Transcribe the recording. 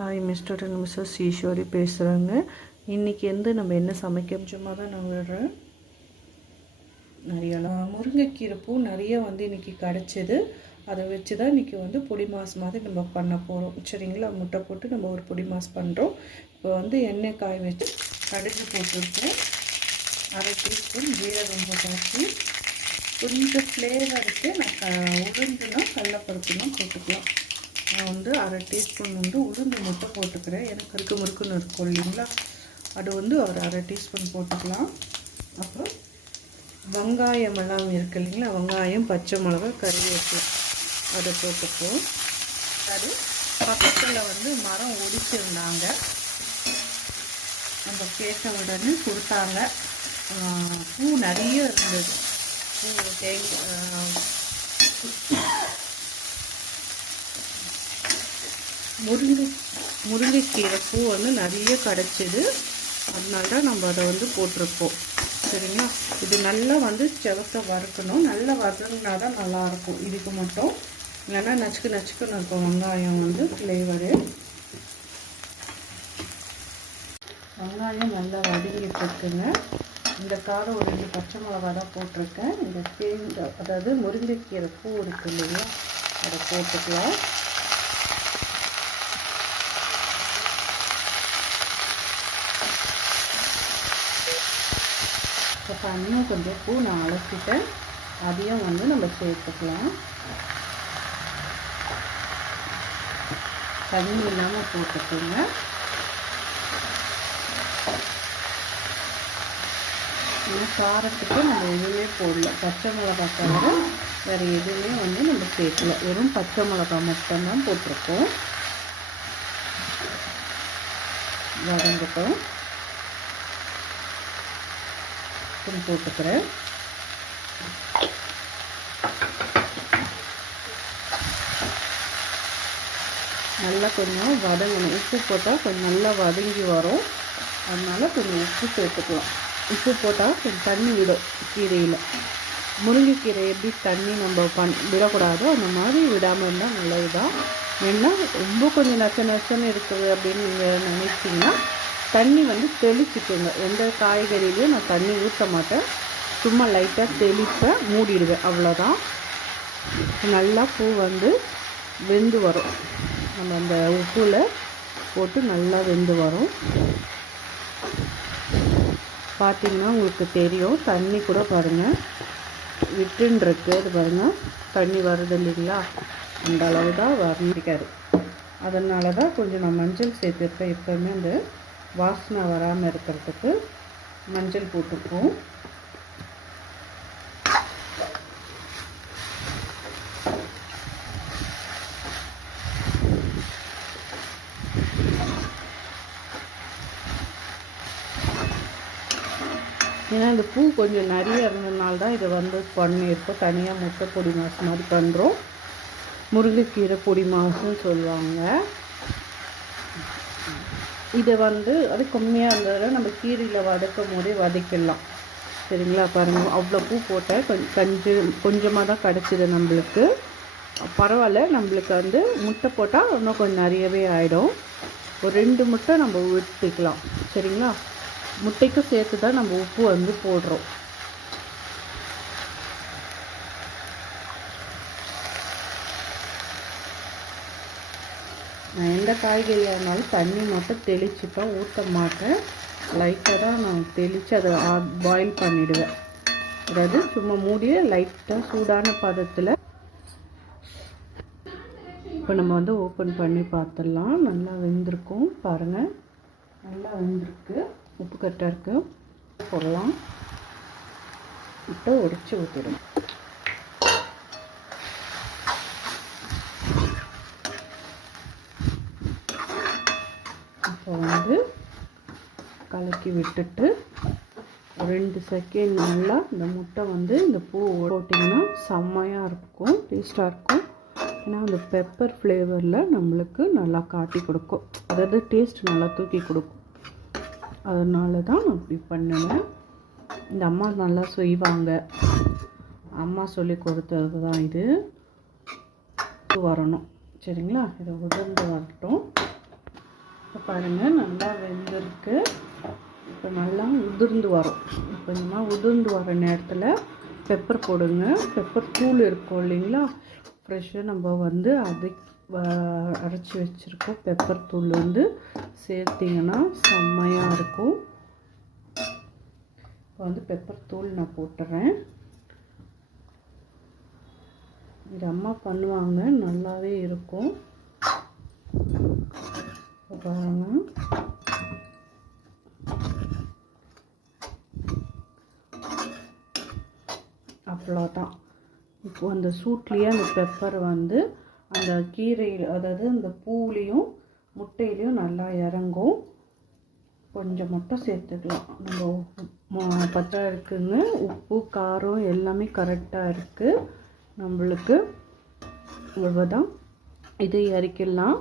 Hi mister and missus Eswari பேசுகிறாங்க இன்றைக்கி வந்து நம்ம என்ன சமைக்க சும்மா தான் நான் விடுறேன். நிறையலாம் முருங்கைக்கீரை பூ நிறைய வந்து இன்றைக்கி கிடச்சிது. அதை வச்சு தான் இன்றைக்கி வந்து பொடி மாஸ் மாதிரி நம்ம பண்ண போகிறோம் சரிங்களா? முட்டை போட்டு நம்ம ஒரு பொடி மாஸ் பண்ணுறோம் இப்போ வந்து எண்ணெய் காய வச்சு கடுகு போட்டுருக்கோம் அரை டீஸ்பூன் ஜீரகம் போட்டாச்சு கொஞ்சம் ஃப்ளேவருக்கு நான் க உளுந்துனா கடலப்பருப்புனா போட்டுக்கலாம். நான் வந்து அரை டீஸ்பூன் வந்து உளுந்து முட்டை போட்டுக்கிறேன். எனக்கு இருக்கு முறுக்குன்னு இருக்கும் இல்லைங்களா? அது வந்து ஒரு அரை டீஸ்பூன் போட்டுக்கலாம். அப்புறம் வெங்காயம் எல்லாம் இருக்கு இல்லைங்களா? வெங்காயம் பச்சை மிளகா கறிவேப்பிலை அதை போட்டுப்போம். அது பக்கத்தில் வந்து மரம் ஒடிச்சிருந்தாங்க. நம்ம கேட்ட உடனே கொடுத்தாங்க. பூ நிறைய இருந்தது. பூ தேங்காய் முருங்கை முருங்கைக்கீரை பூ வந்து நிறைய கிடச்சிது அதனால தான் நம்ம அதை வந்து போட்டிருப்போம். சரிங்களா? இது நல்லா வந்து செவத்தை வறுக்கணும். நல்லா வதங்கினா தான் நல்லாயிருக்கும். இதுக்கு மட்டும் இல்லைன்னா நச்சுக்கு நச்சுக்குன்னு இருக்கும் வெங்காயம் வந்து ஃப்ளேவரு வெங்காயம் நல்லா வதங்கிட்டு இருக்குங்க. இந்த காரம் ஒரு ரெண்டு பச்சை மிளகா தான் போட்டிருக்கேன். இந்த தேங்காய் அதாவது முருங்கைக்கீரை பூ இருக்கு இல்லையா? அதை போட்டுக்கலாம். இப்போ கொஞ்சம் பூ நான் அழைச்சிட்டேன் அதையும் வந்து நம்ம சேர்த்துக்கலாம். தண்ணி இல்லாமல் போட்டுக்கோங்க. காரத்துக்கு நம்ம எதுவுமே போடல. பச்சை மிளகா தவிர வேறு எதுவுமே வந்து நம்ம சேர்க்கல. வெறும் பச்சை மிளகா மட்டும்தான் போட்டிருக்கோம். வதங்கட்டும். ஸ்பூன் போட்டுக்கிறேன். நல்லா கொஞ்சம் வதங்கணும். உப்பு போட்டால் கொஞ்சம் நல்லா வதங்கி வரும். அதனால் கொஞ்சம் உப்பு சேர்த்துக்கலாம். உப்பு போட்டால் கொஞ்சம் தண்ணி விடும் கீரையில். முருங்கைக்கீரை எப்படி தண்ணி நம்ம பண் விடக்கூடாதோ அந்த மாதிரி விடாமல் இருந்தால் நல்லது தான் ஏன்னா ரொம்ப கொஞ்சம் நச்ச நச்சன்னு இருக்குது அப்படின்னு நீங்கள் நினைச்சிங்கன்னா தண்ணி வந்து தெளிச்சுக்கோங்க. எந்த காய்கறிலையும் நான் தண்ணி ஊற்ற மாட்டேன். சும்மா லைட்டாக தெளிப்பேன் மூடிடுவேன். அவ்வளோதான் நல்லா பூ வந்து வெந்து வரும். நம்ம அந்த உப்பில் போட்டு நல்லா வெந்து வரும். பார்த்திங்கன்னா உங்களுக்கு தெரியும். தண்ணி கூட பாருங்கள் விட்டுன்ருக்கு. அது பாருங்கள் தண்ணி வருது இல்லைங்களா? அந்த அளவு தான் வர்ணிக்காரு அதனால தான் கொஞ்சம் நான் மஞ்சள் சேர்த்துருப்பேன் எப்போவுமே அந்த வாசனை வராமல் இருக்கிறதுக்கு மஞ்சள் போட்டுக்குவோம். ஏன்னா இந்த பூ கொஞ்சம் நிறைய இருந்ததுனால தான் இதை வந்து பண்ணியிருக்கோம். தனியாக முட்டை பொடி மாசு மாதிரி பண்ணுறோம் முருங்கைக்கீரை பொடி மாசுன்னு சொல்லுவாங்க. இதை வந்து அது கம்மியாக இருந்ததில் நம்ம கீரையில் வதக்கும் போதே வதக்கிடலாம். சரிங்களா? பாருங்கள் அவ்வளோ பூ போட்டால் கொஞ்சம் கொஞ்சம் கொஞ்சமாக தான் கிடச்சிது நம்மளுக்கு. பரவாயில்ல நம்மளுக்கு வந்து முட்டை போட்டால் இன்னும் கொஞ்சம் நிறையவே ஆகிடும் ஒரு ரெண்டு முட்டை நம்ம ஊற்றிக்கலாம் சரிங்களா? முட்டைக்கும் சேர்த்து தான் நம்ம உப்பு வந்து போடுறோம். நான் எந்த காய்கறியாக இருந்தாலும் தண்ணி மட்டும் தெளிச்சுப்பேன் ஊற்ற மாட்டேன். லைட்டாக தான் நான் தெளித்து அதை பாயில் பண்ணிவிடுவேன் அதாவது சும்மா மூடிய லைட்டாக சூடான பதத்தில். இப்போ நம்ம வந்து ஓப்பன் பண்ணி பார்த்துடலாம். நல்லா வெந்திருக்கும். பாருங்கள் நல்லா வெந்திருக்கு. உப்பு கரெக்டாக இருக்குது போடலாம். இப்போ உடச்சி ஊற்றிடும் இப்போ வந்து கலக்கி விட்டுட்டு ரெண்டு செகண்ட் நல்லா இந்த முட்டை வந்து இந்த பூ போட்டிங்கன்னா செம்மையாக இருக்கும் டேஸ்ட்டாக இருக்கும். ஏன்னா அந்த பெப்பர் ஃப்ளேவரில் நம்மளுக்கு நல்லா காட்டி கொடுக்கும். அதாவது டேஸ்ட் நல்லா தூக்கி கொடுக்கும். அதனால தான் நான் இப்படி பண்ணுவேன் இந்த அம்மா நல்லா செய்வாங்க. அம்மா சொல்லி கொடுத்தது தான் இது. வரணும். சரிங்களா? இதை உதிர்ந்து வரட்டும். பாருங்கள் நல்லா வெந்திருக்கு. இப்போ நல்லா உதிர்ந்து வரும். இப்போ உதிர்ந்து வர நேரத்தில் பெப்பர் போடுங்க. பெப்பர் தூள் இருக்கும் இல்லைங்களா? ஃப்ரெஷ்ஷாக நம்ம வந்து அதை அரைச்சி வச்சுருக்கோம் பெப்பர் தூள் வந்து சேர்த்திங்கன்னா செம்மையாக இருக்கும். இப்போ வந்து பெப்பர் தூள் நான் போட்டுறேன். இது அம்மா பண்ணுவாங்க நல்லாவே இருக்கும். இப்போ அவ்வளோதான். இப்போ அந்த சூட்லேயே அந்த பெப்பர் வந்து அந்த கீரையில் அதாவது அந்த பூலேயும் முட்டையிலையும் நல்லா இறங்கும். கொஞ்சம் மட்டும் சேர்த்துக்கலாம். நம்ம பச்சை இருக்குதுன்னு உப்பு காரம் எல்லாமே கரெக்டாக இருக்குது நம்மளுக்கு இவ்வளோதான் இதை இறக்கிடலாம்